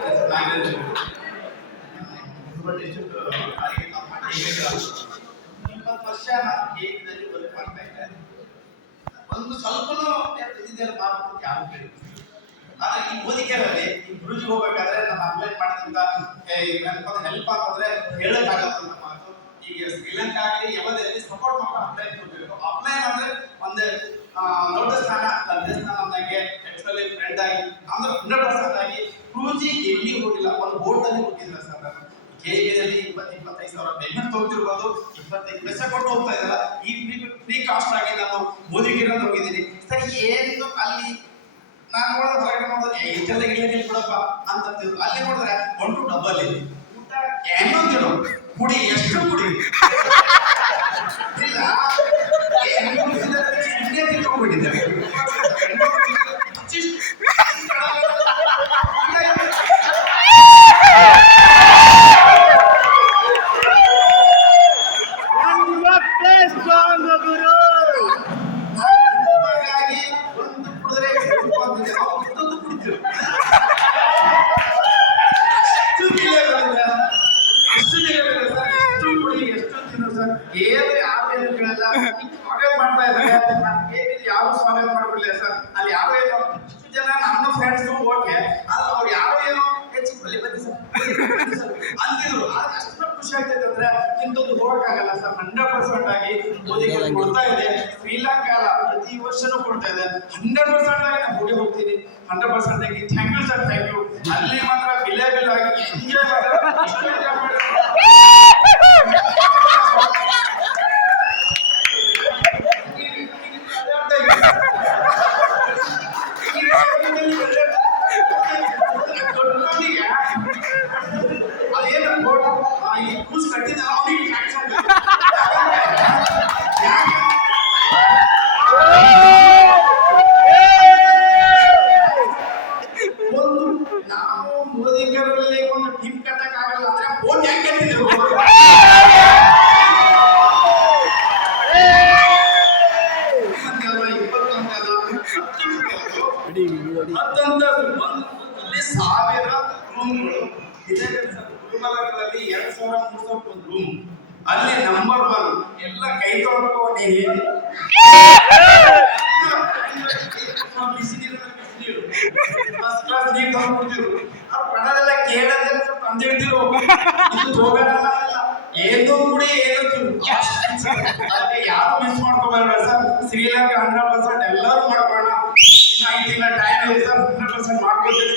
20 ವರ್ಷ ನಾನು ಕೇಂದ್ರದಲ್ಲಿ ವರ್ಕ್ ಮಾಡ್ತಾ ಇದ್ದೆ. ಒಂದು ಸ್ವಲ್ಪನೂ ಇದೆಲ್ಲ ಮಾಡ್ಬೇಕು ಯಾರು ಕೇಳಿ. ಆದ್ರೆ ಈ ಓದಿಕೆಯಲ್ಲಿ ಈ ಗುರುಜಿ ಹೋಗ್ಬೇಕಾದ್ರೆ ನಾನು ಅಪ್ಲೈ ಮಾಡಿದಂತ ನನಗೊಂದು ಹೆಲ್ಪ್ ಅಂತಂದ್ರೆ ಹೇಳಕ್ಕಾಗಲ್ಲ ಮಾತು. ಈಗ ಶ್ರೀಲಂಕಾ ಆಗಲಿ ಯಾವ್ದಲ್ಲಿ ಸಪೋರ್ಟ್ ಮಾಡ್ಕೊಂಡು ಅಪ್ಲೈ ಕೊಡ್ಬೇಕು. ಅಪ್ಲೈ ಅಂದ್ರೆ ಒಂದು ದೊಡ್ಡ ಸ್ಥಾನ ತಂದೆ ಸ್ಥಾನ ಅಂದಂಗೆ ಆಕ್ಚುಲಿ ಫ್ರೆಂಡ್ ಆಗಿ ಅಂದ್ರೆ 100% ಆಗಿ ಗುರುಜಿ ಎಲ್ಲಿ ಹೋಗಿಲ್ಲ, ಒಂದು ಬೋಟ್ ಅಲ್ಲಿ ಹೋಗಿಲ್ಲ ಸರ್. ನಾನು KVದಲ್ಲಿ 20-25 ಸಾವಿರ ಪೇಮೆಂಟ್ ತಗೋತಿರ್ಬೋದು, 25 ಪೈಸೆ ಕೊಟ್ಟು ಹೋಗ್ತಾ ಇದ್ದಲ್ಲ. ಈ ಫ್ರೀ ಕಾಸ್ಟ್ ಆಗಿ ನಾನು ಮೋದಿಗಿರಲ್ಲಿ ಹೋಗಿದ್ದೀನಿ ಸರ್. ಏನು ಅಲ್ಲಿ ನಾನು ನೋಡಿದ್ರೆ ಹೊರಗಡೆ ನೋಡಿದ್ರೆ ಇದೆಲ್ಲ ಇಳಿದಿಲ್ಲ ಬಿಡಪ್ಪ ಅಂತಂತಿದ್ರು. ಅಲ್ಲಿ ನೋಡಿದ್ರೆ 1 to ಡಬಲ್ ಇದೆ ಊಟ. ಏನೊಂದಿರೋ ಕುಡಿ, ಎಷ್ಟು ಕುಡಿ ಇಲ್ಲ ತಿಳ್ಕೊಂಡ್ಬಿಟ್ಟಿದ್ದಾರೆ. ಸ್ವಾಗತ ಮಾಡ್ತಾ ಇದ್ದಾರೆ. ಯಾರು ಸ್ವಾಗತ ಮಾಡ್ಬಿಡ್ಲಿಲ್ಲ ಸರ್. ಅಲ್ಲಿ ಯಾರೋ ಏನೋ ಇಷ್ಟು ಜನ ನಮ್ಮ ಫ್ರೆಂಡ್ಸ್ ಓಕೆ, ಆದ್ರೆ ಅವ್ರು ಯಾರೋ ಏನೋ ಹೆಚ್ಚಿಗೆ ಬನ್ನಿ ಸರ್ ಅಂತಿದ್ರು. ಆದ್ರೆ ಅಷ್ಟು ಖುಷಿ ಆಗ್ತೈತೆ ಅಂದ್ರೆ ಇಂಥದ್ದು ಹೋಗಕ್ಕಾಗಲ್ಲ ಸರ್. 100% ಆಗಿ ಮೋದಿಗೆ ಕೊಡ್ತಾ ಇದೆ. ಶ್ರೀಲಂಕಾ ಪ್ರತಿ ವರ್ಷನೂ ಕೊಡ್ತಾ ಇದೆ. 100% ಆಗಿ ನಾನು ಹೋಗಿ ಹೋಗ್ತೀನಿ. 100% ಆಗಿ thank you sir, thank you. ಅಲ್ಲಿ ಮಾತ್ರ ಬಿಲ್ ಆಗಿ ಎಂಜಾಯ್ ಮಾಡಿ ನಾವು ಮೋದಿಗರಲ್ಲಿ ಒಂದು ಟೀಮ್ ಕಟ್ಟಕ್ ಆಗಲ್ಲ ಅಂದ್ರೆ ಫೋನ್ ಹೆಂಗ್ ಕಟ್ಟಿದ್ರು. ಮತ್ತೊಂದು 1000 ರೂಮ್ಗಳು ಇದೆ ಸರ್. ಗುಲ್ಬರ್ಗದಲ್ಲಿ 2000-3000 ರೂಮ್. ಅಲ್ಲಿ ನಂಬರ್ 1 ಎಲ್ಲ ಕೈ ತೊಳ್ಕೋ ನೀರು ಫಸ್ಟ್ ಕ್ಲಾಸ್ ನೀರು ತಗೊಂಡ್ಬಿಡ್ತಿರು. ಅವ್ರು ಕನ್ನಡೆಲ್ಲ ಕೇಳೋದೇ ತಂದಿಡ್ತಿರು. ಇದು ಹೋಗಲ್ಲ ಏನೋ ಕೂಡ ಏನೋ ಅದಕ್ಕೆ ಯಾರು ಮಿಸ್ ಮಾಡ್ಕೋಬಾರ ಸರ್. ಶ್ರೀಲಂಕಾ 100% ಎಲ್ಲರೂ ಮಾಡ್ಕೋಣ. ಇನ್ನು 5 ತಿಂಗಳ ಟೈಮ್ ಇದೆ ಸರ್. 100% ಮಾಡ್ಕೊತೀವಿ.